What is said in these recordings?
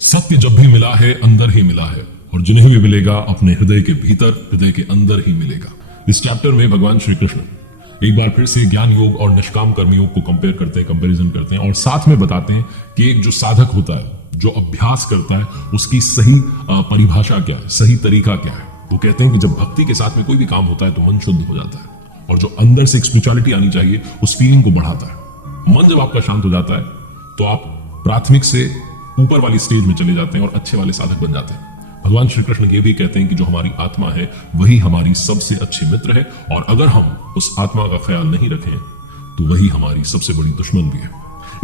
सत्य जब भी मिला है अंदर ही मिला है, और जिन्हें भी मिलेगा अपने हृदय के भीतर, हृदय के अंदर ही मिलेगा। इस चैप्टर में भगवान श्री कृष्ण एक बार फिर से ज्ञान योग और निष्काम कर्म योग को कंपैरिजन करते हैं और साथ में बताते हैं कि एक जो साधक होता है, जो अभ्यास करता है, उसकी सही परिभाषा क्या है, सही तरीका क्या है। वो कहते हैं कि जब भक्ति के साथ में कोई भी काम होता है तो मन शुद्ध हो जाता है, और जो अंदर से एक स्पिरिचुअलिटी आनी चाहिए उस फीलिंग को बढ़ाता है। मन जब आपका शांत हो जाता है तो आप प्राथमिक से ऊपर वाली स्टेज में चले जाते हैं और अच्छे वाले साधक बन जाते हैं। भगवान श्री कृष्ण ये भी कहते हैं कि जो हमारी आत्मा है वही हमारी सबसे अच्छे मित्र है, और अगर हम उस आत्मा का ख्याल नहीं रखें तो वही हमारी सबसे बड़ी दुश्मन भी है।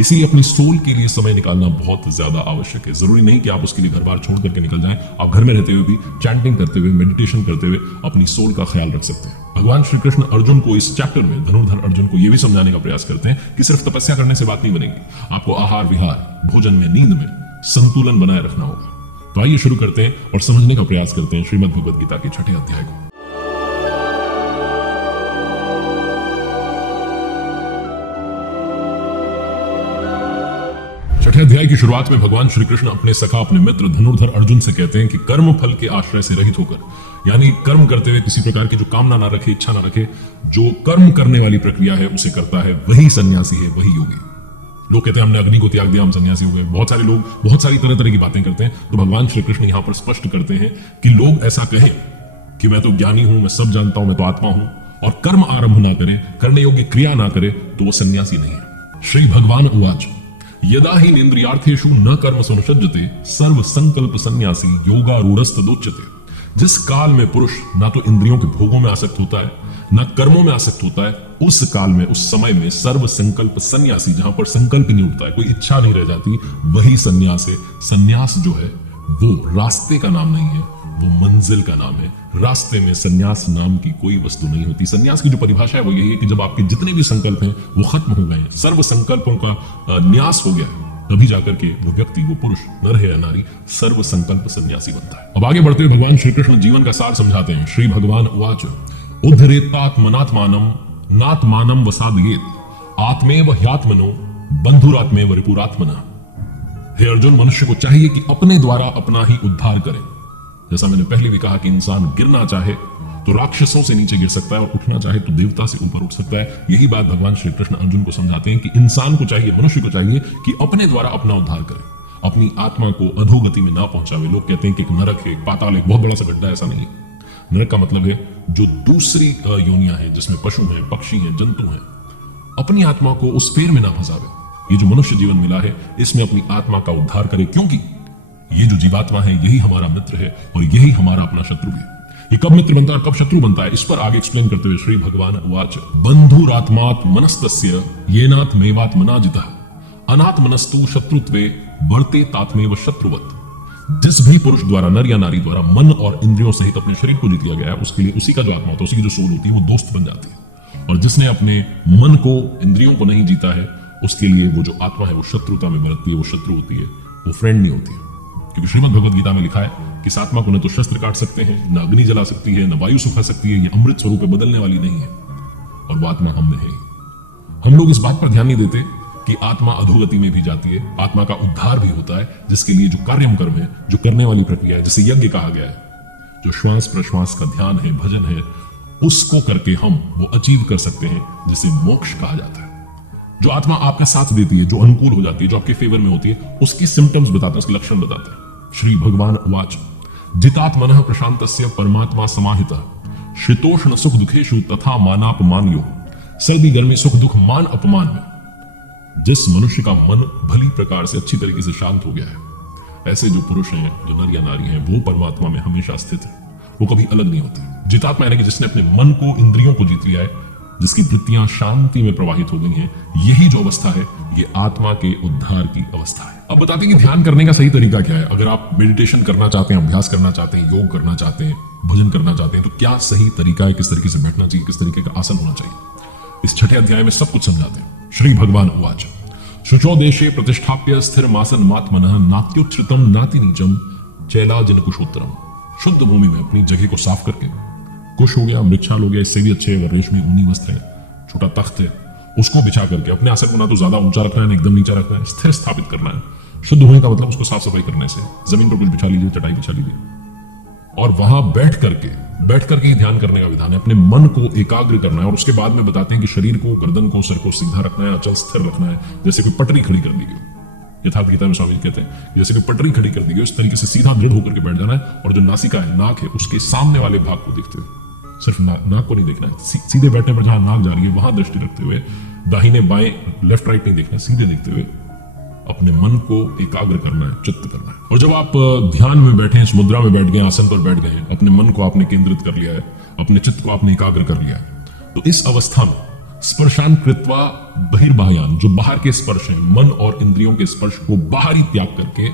इसीलिए अपनी सोल के लिए समय निकालना बहुत ज्यादा आवश्यक है। जरूरी नहीं कि आप उसके लिए घर बार छोड़ करके निकल जाएं, आप घर में रहते हुए भी चैंटिंग करते हुए, मेडिटेशन करते हुए अपनी सोल का ख्याल रख सकते हैं। भगवान श्री कृष्ण अर्जुन को इस चैप्टर में, धनुर्धर अर्जुन को यह भी समझाने का प्रयास करते हैं कि सिर्फ तपस्या करने से बात नहीं बनेगी, आपको आहार विहार, भोजन में, नींद में संतुलन बनाए रखना होगा। तो आइए शुरू करते हैं और समझने का प्रयास करते हैं श्रीमद् भगवद गीता के 6ठे अध्याय को। छठे अध्याय की शुरुआत में भगवान श्री कृष्ण अपने सखा, अपने मित्र धनुर्धर अर्जुन से कहते हैं कि कर्म फल के आश्रय से रहित होकर, यानी कर्म करते हुए किसी प्रकार की जो कामना ना रखे, इच्छा ना रखे, जो कर्म करने वाली प्रक्रिया है उसे करता है, वही सन्यासी है, वही योगी। लोग कहते हैं हमने अग्नि को त्याग दिया, हम सन्यासी हो गए। बहुत सारे लोग बहुत सारी तरह तरह की बातें करते हैं। तो भगवान श्री कृष्ण यहां पर स्पष्ट करते हैं कि लोग ऐसा कहें कि मैं तो ज्ञानी हूं, मैं सब जानता हूं, मैं तो आत्मा हूं, और कर्म आरंभ ना करे, करने योग्य क्रिया ना करे, तो वो सन्यासी नहीं है। श्री भगवान उवाच यदा हि इंद्रियार्थेषु न कर्म संसज्जते सर्व संकल्प सन्यासी योगारूढ़स्तदुच्यते। जिस काल में पुरुष ना तो इंद्रियों के भोगों में आसक्त होता है, ना कर्मों में आसक्त होता है, उस काल में, उस समय में सर्व संकल्प सन्यासी, जहां पर संकल्प नहीं उठता है, कोई इच्छा नहीं रह जाती, वही सन्यास है। सन्यास जो है वो रास्ते का नाम नहीं है, वो मंजिल का नाम है। रास्ते में सन्यास नाम की कोई वस्तु नहीं होती। सन्यास की जो परिभाषा है वो यही है कि जब आपके जितने भी संकल्प हैं वो खत्म हो गए हैं, सर्व संकल्पों का न्यास हो गया है, तभी जाकर के वो व्यक्ति, वो पुरुष, नर है या नारी, सर्व संकल्प सन्यासी बनता है। अब आगे बढ़ते हुए भगवान श्री कृष्ण जीवन का सार समझाते हैं। श्री भगवान उवाच उद्धरेत्तात्मनात्मानं नात्मानं वसादयेत् आत्मेव ह्यात्मनो बंधुरात्मेव रिपुरात्मनः। हे अर्जुन, मनुष्य को चाहिए कि अपने द्वारा अपना ही उद्धार करे। जैसा मैंने पहले भी कहा कि इंसान गिरना चाहे तो राक्षसों से नीचे गिर सकता है, और उठना चाहे तो देवता से ऊपर उठ सकता है। यही बात भगवान श्री कृष्ण अर्जुन को समझाते हैं कि इंसान को चाहिए, मनुष्य को चाहिए कि अपने द्वारा अपना उद्धार करे, अपनी आत्मा को अधोगति में ना पहुंचावे। लोग कहते हैं कि एक नरक है, एक पाताल है, बहुत बड़ा सा गड्ढा, ऐसा नहीं है। नरक का मतलब है जो दूसरी योनियां हैं, जिसमें पशु हैं, पक्षी हैं, जंतु हैं, अपनी आत्मा को उस फेर में ना फंसावे। ये जो मनुष्य जीवन मिला है, इसमें अपनी आत्मा का उद्धार करे, क्योंकि ये जो जीवात्मा है यही हमारा मित्र है और यही हमारा अपना शत्रु भी। ये कब मित्र बनता है और कब शत्रु बनता है, इस पर आगे एक्सप्लेन करते हुए श्री भगवान उवाच बंधुरात्मात् मनस्तस्य येनात्मेवात्मना जितः अनात्मनस्तु शत्रुत्वे वर्तेतात्मेव शत्रुवत्। जिस भी पुरुष द्वारा, नर या नारी द्वारा, मन और इंद्रियों सहित अपने शरीर को जीत लिया गया है, उसके लिए उसी का जो आत्मा होता है, उसी की जो सोल होती है, वो दोस्त बन जाती है। और जिसने अपने मन को, इंद्रियों को नहीं जीता है, उसके लिए वो जो आत्मा है वो शत्रुता में बरतती है, वो शत्रु होती है, वो फ्रेंड नहीं होती है। क्योंकि श्रीमद् भगवद गीता में लिखा है कि इस आत्मा को न तो शस्त्र काट सकते हैं, न अग्नि जला सकती है, न वायु सुखा सकती है, ये अमृत स्वरूप में बदलने वाली नहीं है, और वो आत्मा हम में है। हम लोग इस बात पर ध्यान नहीं देते कि आत्मा अधोगति में भी जाती है, आत्मा का उद्धार भी होता है, जिसके लिए जो कार्यम कर्म है, जो करने वाली प्रक्रिया है, जिसे यज्ञ कहा गया है, जो श्वास प्रश्वास का ध्यान है, भजन है, उसको करके हम वो अचीव कर सकते हैं, जिसे मोक्ष कहा जाता है। जो आत्मा आपका साथ देती है, जो अनुकूल हो जाती है, जो आपके फेवर में होती है, उसकी सिम्टम्स बताते हैं, उसके लक्षण बताते हैं। श्री भगवान उवाच जितात्मनः प्रशांतस्य परमात्मा समाहितः शीतोष्ण सुख दुखेषु तथा मानापमानयोः। सर्दी गर्मी सुख दुख मान अपमान में जिस मनुष्य का मन भली प्रकार से, अच्छी तरीके से शांत हो गया है, ऐसे जो पुरुष हैं, जो नर या नारी हैं, वो परमात्मा में हमेशा स्थित है, वो कभी अलग नहीं होते। जितात्मा यानी कि जिसने अपने मन को, इंद्रियों को जीत लिया है, जिसकी वृत्तियां शांति में प्रवाहित हो गई हैं, यही जो अवस्था है, ये आत्मा के उद्धार की अवस्था है। अब बताते हैं कि ध्यान करने का सही तरीका क्या है। अगर आप मेडिटेशन करना चाहते हैं, अभ्यास करना चाहते हैं, योग करना चाहते हैं, भजन करना चाहते हैं, तो क्या सही तरीका है, किस तरीके से बैठना चाहिए, किस तरीके का आसन होना चाहिए, इस 6ठे अध्याय में सब कुछ समझाते हैं। श्री भगवान उवाच शुचो देशे प्रतिष्ठाप्य स्थिरमासन मात्मनः नात्युच्छ्रितम नाति नीचम चैलाजिन कुशोत्तरम। शुद्ध भूमि में अपनी जगह को साफ करके, कुश हो गया, मृक्षाल हो गया, इससे भी अच्छे रेशमी ऊनी वस्त्र है, छोटा तख्त है, उसको बिछा करके अपने आसन को ना तो ज्यादा ऊंचा रखना है, ना एकदम नीचा रखना है, स्थिर स्थापित करना है। शुद्ध होने का मतलब उसको साफ सफाई करने से, जमीन पर कुछ बिछा लीजिए, चटाई बिछा लीजिए, और वहां बैठ करके ही ध्यान करने का विधान है। अपने मन को एकाग्र करना है। और उसके बाद में बताते हैं कि शरीर को, गर्दन को, सर को सीधा रखना है, अचल स्थिर रखना है, जैसे कोई पटरी खड़ी कर दी गई। यथार्थ गीता में स्वामी जी कहते हैं जैसे कोई पटरी खड़ी कर दी गई, उस तरीके से सीधा दृढ़ होकर के बैठ जाना है। और जो नासिका है, नाक है, उसके सामने वाले भाग को देखते हुए, सिर्फ नाक को नहीं देखना है, सीधे बैठने पर जहां नाक जा रही है वहां दृष्टि रखते हुए, दाहिने बाएं लेफ्ट राइट नहीं देखना, सीधे देखते हुए अपने मन को एकाग्र करना है, चित्त करना है। और जब आप ध्यान में बैठे हैं, इस मुद्रा में बैठ गए, आसन पर बैठ गए हैं, अपने मन को आपने केंद्रित कर लिया है, अपने चित्त को आपने एकाग्र कर लिया है, तो इस अवस्था में स्पर्शान कृत्वा बहिर्बाह्यान, जो बाहर के स्पर्श हैं, मन और इंद्रियों के स्पर्श को बाहरी त्याग करके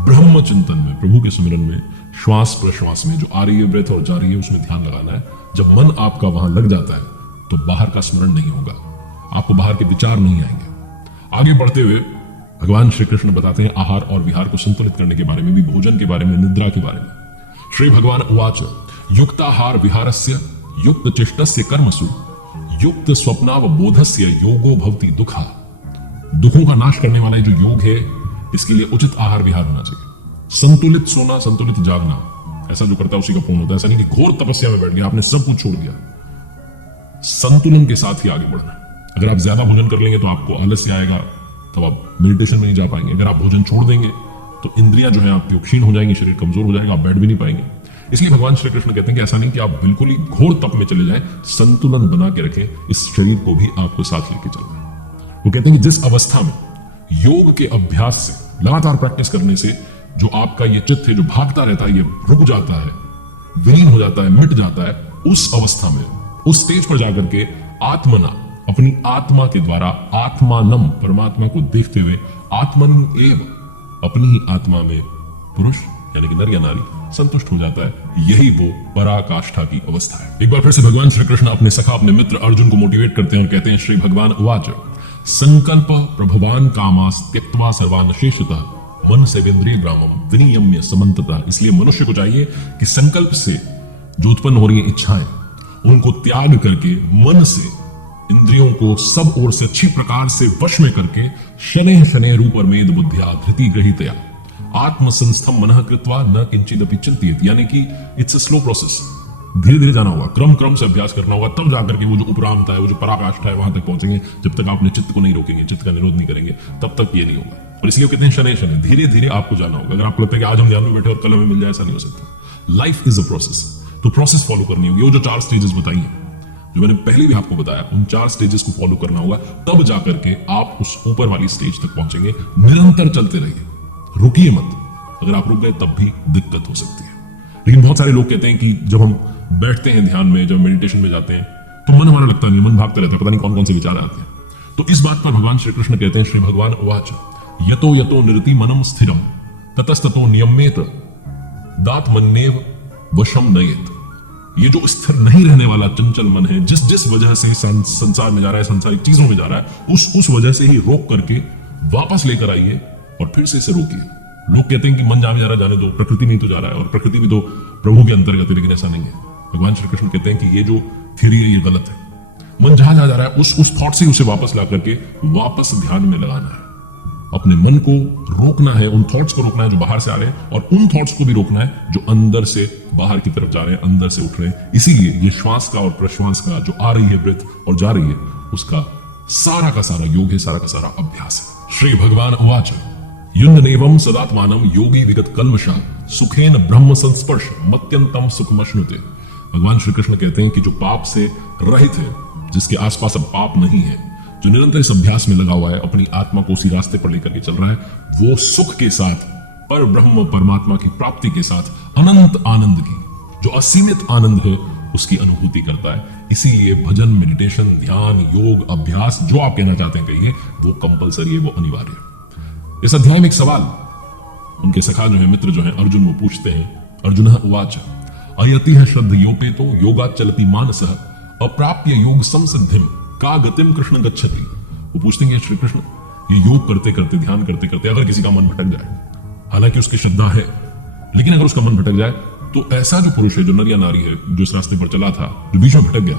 ब्रह्म चिंतन में, प्रभु के सुमिरन में, श्वास प्रश्वास में, जो आ रही है ब्रेथ और जा रही है, उसमें ध्यान लगाना है। जब मन आपका वहां लग जाता है तो बाहर का स्मरण नहीं होगा, आपको बाहर के विचार नहीं आएंगे। आगे बढ़ते हुए भगवान श्री कृष्ण बताते हैं आहार और विहार को संतुलित करने के बारे में भी, भोजन के बारे में, निद्रा के बारे में। श्री भगवान उवाच युक्ताहार विहारस्य युक्त चिष्टस्य कर्मसु युक्त स्वप्नावबोधस्य योगो भवति दुखा। दुखों का नाश करने वाला जो योग है, इसके लिए उचित आहार विहार होना चाहिए। संतुलित सोना, संतुलित जागना, ऐसा जो करता है उसी का पूर्ण होता है। ऐसा नहीं कि घोर तपस्या में बैठ गया, आपने सब कुछ छोड़ दिया। संतुलन के साथ ही आगे बढ़ना। अगर आप ज्यादा भोजन कर लेंगे तो आपको आलस्य आएगा, तब आप मेडिटेशन में नहीं जा पाएंगे। अगर आप भोजन छोड़ देंगे तो इंद्रियां जो है आपकी क्षीण हो जाएंगी, शरीर कमजोर हो जाएगा, आप बैठ भी नहीं पाएंगे। इसलिए भगवान श्री कृष्ण कहते हैं कि ऐसा नहीं कि आप बिल्कुल ही घोर तप में चले जाएं, संतुलन बना के रखें, इस शरीर को भी आपको साथ लेके चलना है। वो कहते हैं कि जिस अवस्था में योग के अभ्यास से, लगातार प्रैक्टिस करने से जो आपका ये चित्त है जो भागता रहता है, ये रुक जाता है, विलीन हो जाता है, मिट जाता है, उस अवस्था में, उस स्टेज पर जाकर के आत्मना, अपनी आत्मा के द्वारा, आत्मानम, परमात्मा को देखते हुए, आत्मन एव, अपनी ही आत्मा में पुरुष यानी कि नर या नारी संतुष्ट हो जाता है। यही वो पराकाष्ठा की अवस्था है। एक बार फिर से भगवान श्री कृष्ण अपने सखा, अपने मित्र अर्जुन को मोटिवेट करते हैं और कहते हैं, श्री भगवान उवाच संकल्प प्रभवान कामास त्यक्त्वा सर्वान् शेषतः मन सेवेंद्रिय ग्रामम विनियम्य समन्ततः। इसलिए मनुष्य को चाहिए कि संकल्प से जो उत्पन्न हो रही है इच्छाएं, उनको त्याग करके मन से इंद्रियों को सब ओर से अच्छी प्रकार से वश में करके शनैः शनैः रूपमेद बुद्धिया धृति ग्रहीतया आत्मसंस्थम मनः कृत्वा न किंचिदपि चिंतयेत। यानी कि इट्स अ स्लो प्रोसेस, धीरे धीरे जाना होगा, क्रम क्रम से अभ्यास करना होगा, तब जाकर के वो जो उपरामता है, वो जो पराकाष्ठा है, वहां तक पहुंचेंगे। जब तक आपने चित्त को नहीं रोकेंगे, चित्त का निरोध नहीं करेंगे, तब तक ये नहीं होगा। और इसलिए कहते हैं शनैः शनैः, धीरे धीरे आपको जाना होगा। अगर आपको लगता है कि आज हम ध्यान में बैठे और कल हमें मिल जाए, ऐसा नहीं हो सकता। लाइफ इज अ प्रोसेस, तो प्रोसेस फॉलो करनी होगी। वो जो 4 स्टेजेस बताई हैं, जो मैंने पहले भी आपको बताया, उन 4 स्टेजेस को फॉलो करना होगा, तब जाकर के आप उस ऊपर वाली स्टेज तक पहुंचेंगे। निरंतर चलते रहिए, रुकिए मत। अगर आप रुक गए तब भी दिक्कत हो सकती है। लेकिन बहुत सारे लोग कहते हैं कि जब हम बैठते हैं ध्यान में, जब मेडिटेशन में जाते हैं, तो मन हमारा लगता नहीं, मन भागता रहता है, पता नहीं कौन कौन से विचार आते हैं। तो इस बात पर भगवान श्री कृष्ण कहते हैं, श्री भगवान उवाच यतो यतो निरति मनम स्थिरम ततस्ततो नियम्येत दात्मन्येव वशम नयेत। ये जो स्थिर नहीं रहने वाला चंचल मन है, जिस जिस वजह से संसार में जा रहा है, संसारिक चीजों में जा रहा है, उस वजह से ही रोक करके वापस लेकर आइए और फिर से इसे रोकिए। लोग कहते हैं कि मन जहां जा रहा है जाने दो, प्रकृति नहीं तो जा रहा है, और प्रकृति भी तो प्रभु के अंतर्गत है, लेकिन ऐसा नहीं है। भगवान श्री कृष्ण कहते हैं कि ये जो थ्योरी है ये गलत है। मन जहां जा रहा है उस थॉट से उसे वापस ला करके वापस ध्यान में लगाना है। अपने मन को रोकना है, उन थॉट्स को रोकना है जो बाहर से आ रहे हैं, और उन थॉट्स को भी रोकना है जो अंदर से बाहर की तरफ जा रहे हैं, अंदर से उठ रहे हैं। इसीलिए ये श्वास का और प्रश्वास का जो आ रही है ब्रेथ और जा रही है, उसका सारा का सारा योग है, सारा का सारा अभ्यास है। श्री भगवान उवाच युंधनेवं सदात्मानं योगी विगत कल्मषा सुखेन ब्रह्म संस्पर्श मत्यंतम सुखमश्नुते। भगवान श्री कृष्ण कहते हैं कि जो पाप से रहित है, जिसके आसपास अब पाप नहीं है, जो निरंतर इस अभ्यास में लगा हुआ है, अपनी आत्मा को उसी रास्ते पर लेकर के चल रहा है, वो सुख के साथ, पर ब्रह्म परमात्मा की प्राप्ति के साथ, अनंत आनंद की, जो असीमित आनंद है, उसकी अनुभूति करता है। इसीलिए भजन, मेडिटेशन, ध्यान, योग, अभ्यास, जो आप कहना चाहते हैं कहिए, वो कंपलसरी है, वो अनिवार्य है। इस अध्याय में एक सवाल उनके सखा जो है, मित्र जो है अर्जुन, वो पूछते हैं, अर्जुन उवाच अयतिः श्रद्धयोपेतो योगात् चलति मानसः अप्राप्य योग संसिद्धिम का गतिम कृष्ण गच्छति। वो पूछते हैं श्री कृष्ण, ये योग करते करते, ध्यान करते करते अगर किसी का मन भटक जाए, हालांकि उसकी श्रद्धा है, लेकिन अगर उसका मन भटक जाए, तो ऐसा जो पुरुष है, जो नर या नारी है, जो इस रास्ते पर चला था, जो बीच में भटक गया,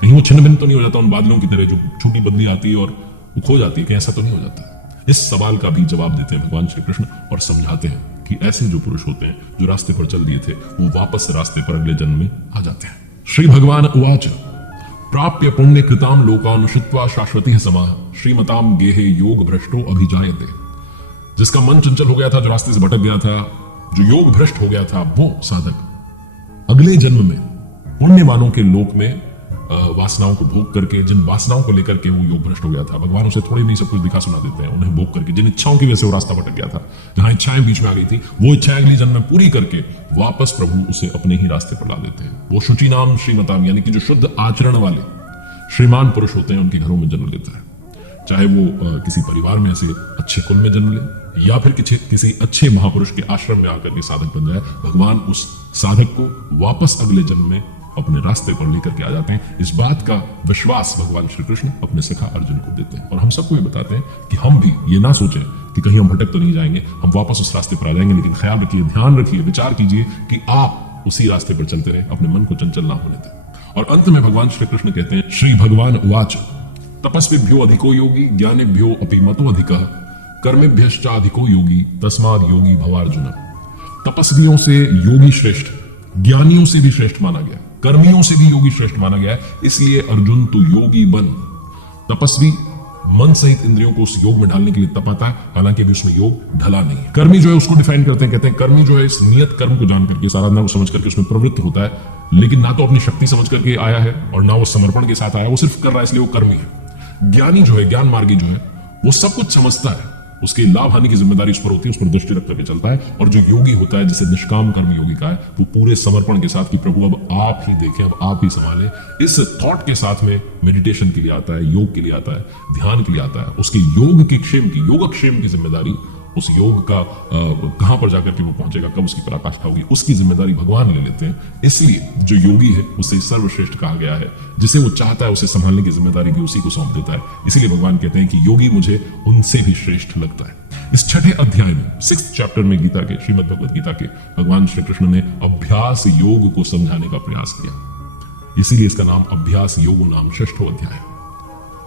कहीं वो छिन्न भिन्न तो नहीं हो जाता उन बादलों की तरह, जो छोटी बदली आती है और वो खो जाती है, कहीं ऐसा तो नहीं हो जाता? इस सवाल का भी जवाब देते हैं भगवान श्री कृष्ण और समझाते हैं कि ऐसे जो पुरुष होते हैं जो रास्ते पर चल दिए थे वो वापस रास्ते पर अगले जन्म में आ जाते हैं। श्री भगवान उवाच प्राप्य पुण्य कृताम लोकानुषित्वा शाश्वती समाह श्रीमताम गेहे योग भ्रष्टो अभिजायते। जिसका मन चंचल हो गया था, जो रास्ते से भटक गया था, जो योग भ्रष्ट हो गया था, वो साधक अगले जन्म में पुण्यवानों के लोक में वासनाओं को भोग करके, जिन वासनाओं को लेकर के वो योग भ्रष्ट हो गया था, भगवान उसे थोड़ी नहीं सब कुछ दिखा सुना देते हैं, उन्हें भोग करके, जिन इच्छाओं की वजह से वो रास्ता भटक गया था, जहां इच्छाएं बीच में आ गई थी, वो इच्छाएं अगले जन्म में पूरी करके वापस प्रभु उसे अपने ही रास्ते पर ला देते हैं। वो शुचि नाम श्रीमताम, यानी कि जो शुद्ध आचरण वाले श्रीमान पुरुष होते हैं, उनके घरों में जन्म लेता है। चाहे वो किसी परिवार में ऐसे अच्छे कुल में जन्म ले या फिर किसी अच्छे महापुरुष के आश्रम में आकर के साधक बन जाए, भगवान उस साधक को वापस अगले जन्म में अपने रास्ते पर लेकर के आ जाते हैं। इस बात का विश्वास भगवान श्री कृष्ण अपने सखा अर्जुन को देते हैं और हम सबको ये बताते हैं कि हम भी ये ना सोचें कि कहीं हम भटक तो नहीं जाएंगे, हम वापस उस रास्ते पर आ जाएंगे, लेकिन ख्याल रखिए, ध्यान रखिए, विचार कीजिए कि आप उसी रास्ते पर चलते रहे, अपने मन को चंचल ना होने दें। और अंत में भगवान श्री कृष्ण कहते हैं श्री भगवान उवाच तपस्विभ्यो अधिको योगी ज्ञानिभ्यो अपि मतो अधिकः कर्मेभ्यश्चाधिको योगी तस्माद् योगी भवार्जुन। तपस्वियों से योगी श्रेष्ठ, ज्ञानियों से भी श्रेष्ठ माना गया, कर्मियों से भी योगी श्रेष्ठ माना गया है, इसलिए अर्जुन तू योगी बन। तपस्वी मन सहित इंद्रियों को उस योग में ढालने के लिए तपाता है, हालांकि अभी उसमें योग ढला नहीं है। कर्मी जो है उसको डिफाइन करते हैं, कहते हैं कर्मी जो है इस नियत कर्म को जान करके, साधना को समझ करके उसमें प्रवृत्त होता है, लेकिन ना तो अपनी शक्ति समझ करके आया है और ना वो समर्पण के साथ आया, वो सिर्फ कर रहा है, इसलिए वो कर्मी है। ज्ञानी जो है, ज्ञान मार्गी जो है, वो सब कुछ समझता है, उसकी लाभ हानि की जिम्मेदारी उस पर होती है, उस पर दृष्टि रख करके चलता है। और जो योगी होता है, जिसे निष्काम कर्म योगी का है, वो पूरे समर्पण के साथ कि प्रभु अब आप ही देखें, अब आप ही संभालें, इस थॉट के साथ में मेडिटेशन के लिए आता है, योग के लिए आता है, ध्यान के लिए आता है। उसके योग के क्षेम की, योगक्षेम की जिम्मेदारी, उस योग का कहां पर जाकर के वो पहुंचेगा, कब उसकी पराकाष्ठा होगी, उसकी जिम्मेदारी भगवान ले लेते हैं। इसलिए जो योगी है उसे सर्वश्रेष्ठ कहा गया है, जिसे वो चाहता है उसे संभालने की जिम्मेदारी भी उसी को सौंप देता है। इसीलिए भगवान कहते हैं कि योगी मुझे उनसे भी श्रेष्ठ लगता है। इस छठे अध्याय में 6th चैप्टर में गीता के, श्रीमद् भगवद गीता के, भगवान श्री कृष्ण ने अभ्यास योग को समझाने का प्रयास किया, इसीलिए इसका नाम अभ्यास योग नाम 6वां अध्याय है।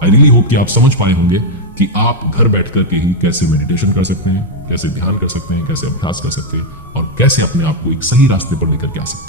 आई रियली होप कि आप समझ पाए होंगे कि आप घर बैठकर के ही कैसे मेडिटेशन कर सकते हैं, कैसे ध्यान कर सकते हैं, कैसे अभ्यास कर सकते हैं और कैसे अपने आप को एक सही रास्ते पर लेकर के आ सकते हैं।